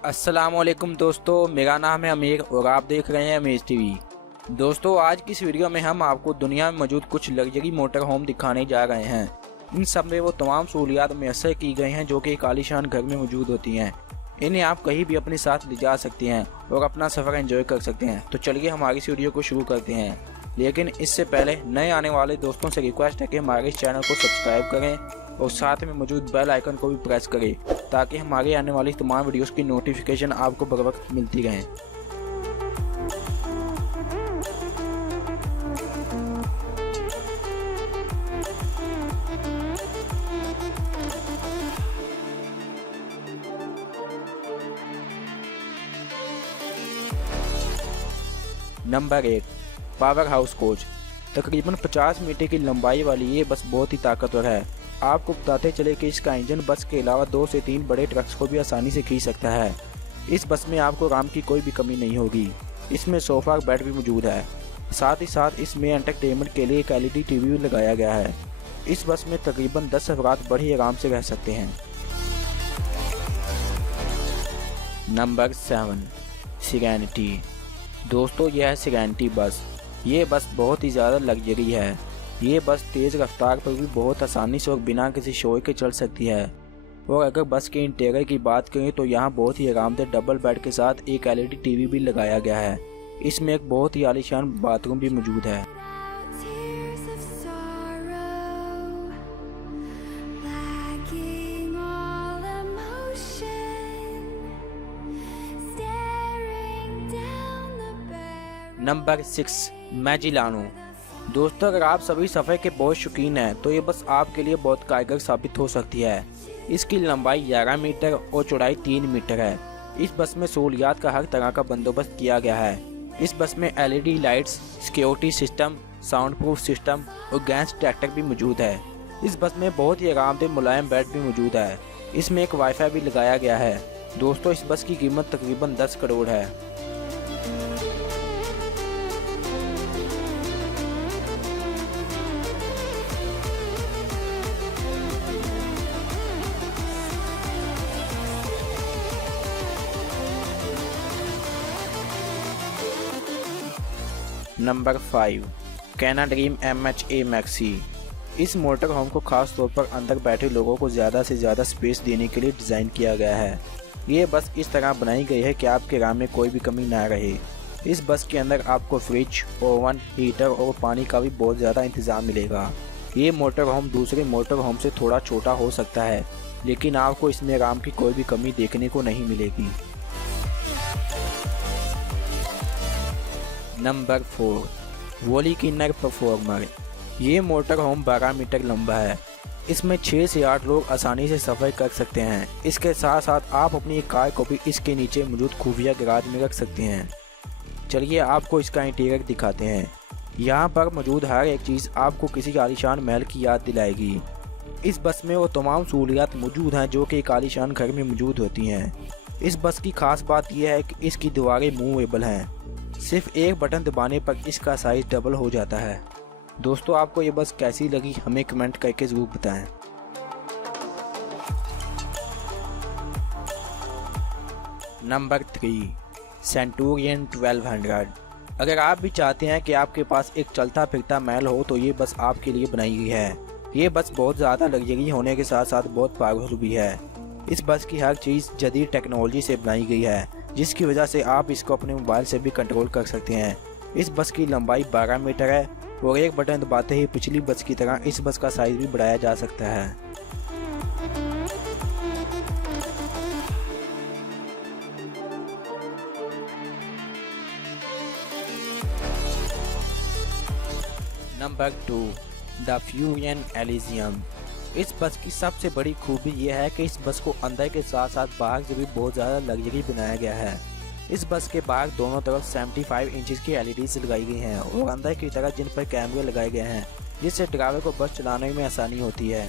अस्सलामुअलैकुम दोस्तों, मेरा नाम है अमीर और आप देख रहे हैं अमीर टीवी। दोस्तों, आज की इस वीडियो में हम आपको दुनिया में मौजूद कुछ लग्जरी मोटर होम दिखाने जा रहे हैं। इन सब में वो तमाम सहूलियात मैसर की गई हैं जो कि एक आलीशान घर में मौजूद होती हैं। इन्हें आप कहीं भी अपने साथ ले जा सकते हैं और अपना सफ़र एंजॉय कर सकते हैं। तो चलिए हमारी इस वीडियो को शुरू करते हैं, लेकिन इससे पहले नए आने वाले दोस्तों से रिक्वेस्ट है कि हमारे इस चैनल को सब्सक्राइब करें और साथ में मौजूद बेल आइकन को भी प्रेस करें ताकि हमारे आने वाली तमाम वीडियोस की नोटिफिकेशन आपको बर वक्त मिलती रहें। Number 1, power house coach. तकरीबन 50 मीटर की लंबाई वाली ये बस बहुत ही ताकतवर है। आपको बताते चले कि इसका इंजन बस के अलावा 2 से 3 बड़े ट्रक्स को भी आसानी से खींच सकता है। इस बस में आपको आराम की कोई भी कमी नहीं होगी। इसमें सोफा और बेड भी मौजूद है। साथ ही साथ इसमें एंटरटेनमेंट के लिए एक LED टीवी भी लगाया गया है। इस बस में तकरीबन 10 अफराद बड़े आराम से रह सकते हैं। Number 7, serenity. दोस्तों, यह है सेरेनिटी बस। ये बस बहुत ही ज़्यादा लग्जरी है। ये बस तेज़ रफ्तार पर भी बहुत आसानी से और बिना किसी शोर के चल सकती है। और अगर बस के इंटीरियर की बात करें तो यहाँ बहुत ही आरामदेह डबल बेड के साथ एक LED टीवी भी लगाया गया है। इसमें एक बहुत ही आलीशान बाथरूम भी मौजूद है। नंबर 6, मैजिलानो। दोस्तों, अगर आप सभी सफ़र के बहुत शौकीन हैं तो ये बस आपके लिए बहुत कारगर साबित हो सकती है। इसकी लंबाई 11 मीटर और चौड़ाई 3 मीटर है। इस बस में सहूलियात का हर तरह का बंदोबस्त किया गया है। इस बस में LED lights, security system, sound proof system और गैस डिटेक्टर भी मौजूद है। इस बस में बहुत ही आरामदेह मुलायम बेड भी मौजूद है। इसमें एक वाईफाई भी लगाया गया है। दोस्तों, इस बस की कीमत तकरीबन 10 करोड़ है। नंबर 5, कैना ड्रीम MHA मैक्सी। इस मोटर होम को खास तौर पर अंदर बैठे लोगों को ज़्यादा से ज़्यादा स्पेस देने के लिए डिज़ाइन किया गया है। ये बस इस तरह बनाई गई है कि आपके आराम में कोई भी कमी ना रहे। इस बस के अंदर आपको फ्रिज, ओवन, हीटर और पानी का भी बहुत ज़्यादा इंतज़ाम मिलेगा। ये मोटर होम दूसरे मोटर होम से थोड़ा छोटा हो सकता है, लेकिन आपको इसमें आराम की कोई भी कमी देखने को नहीं मिलेगी। नंबर 4, वॉली किन्नर परफॉर्मर। ये मोटर होम 12 मीटर लंबा है। इसमें 6 से 8 लोग आसानी से सफ़र कर सकते हैं। इसके साथ साथ आप अपनी कार को भी इसके नीचे मौजूद खुफिया गैराज में रख सकते हैं। चलिए आपको इसका इंटीरियर दिखाते हैं। यहाँ पर मौजूद हर एक चीज़ आपको किसी आलीशान महल की याद दिलाएगी। इस बस में वो तमाम सहूलियात मौजूद हैं जो कि एक आलीशान घर में मौजूद होती हैं। इस बस की खास बात यह है कि इसकी दीवारें मूवेबल हैं। सिर्फ एक बटन दबाने पर इसका साइज डबल हो जाता है। दोस्तों, आपको ये बस कैसी लगी हमें कमेंट करके ज़रूर बताएं। Number 3, centurion 1200। अगर आप भी चाहते हैं कि आपके पास एक चलता फिरता महल हो तो ये बस आपके लिए बनाई गई है। ये बस बहुत ज़्यादा लग्जरी होने के साथ साथ बहुत पावरफुल भी है। इस बस की हर चीज़ जदीद टेक्नोलॉजी से बनाई गई है, जिसकी वजह से आप इसको अपने मोबाइल से भी कंट्रोल कर सकते हैं। इस बस की लंबाई 12 मीटर है और एक बटन दबाते ही पिछली बस की तरह इस बस का साइज भी बढ़ाया जा सकता है। Number 2, the Furion Elysium. इस बस की सबसे बड़ी खूबी यह है कि इस बस को अंदर के साथ साथ बाहर से भी बहुत ज़्यादा लग्जरी बनाया गया है। इस बस के बाहर दोनों तरफ 75 इंचेस की LEDs लगाई गई हैं और अंदर की तरफ जिन पर कैमरे लगाए गए हैं, जिससे ड्राइवर को बस चलाने में आसानी होती है।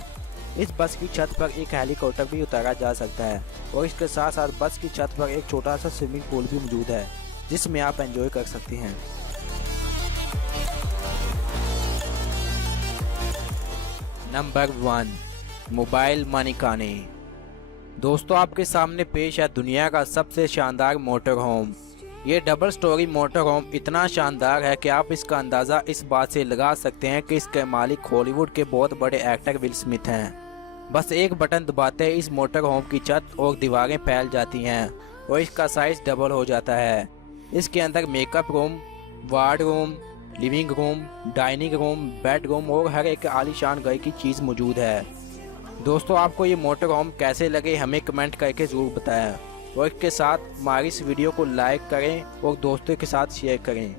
इस बस की छत पर एक हेलीकॉप्टर भी उतारा जा सकता है और इसके साथ साथ बस की छत पर एक छोटा सा स्विमिंग पूल भी मौजूद है, जिसमें आप एंजॉय कर सकते हैं। नंबर 1, मोबाइल मानिकाने। दोस्तों आपके सामने पेश है दुनिया का सबसे शानदार मोटर होम। ये डबल स्टोरी मोटर होम इतना शानदार है कि आप इसका अंदाज़ा इस बात से लगा सकते हैं कि इसके मालिक हॉलीवुड के बहुत बड़े एक्टर विल स्मिथ हैं। बस एक बटन दबाते ही इस मोटर होम की छत और दीवारें फैल जाती हैं और इसका साइज डबल हो जाता है। इसके अंदर makeup room, ward room, living room, dining room, bed room और हर एक आलीशान घर की चीज़ मौजूद है। दोस्तों आपको ये मोटर होम कैसे लगे हमें कमेंट करके ज़रूर बताएं और इसके साथ हमारी इस वीडियो को लाइक करें और दोस्तों के साथ शेयर करें।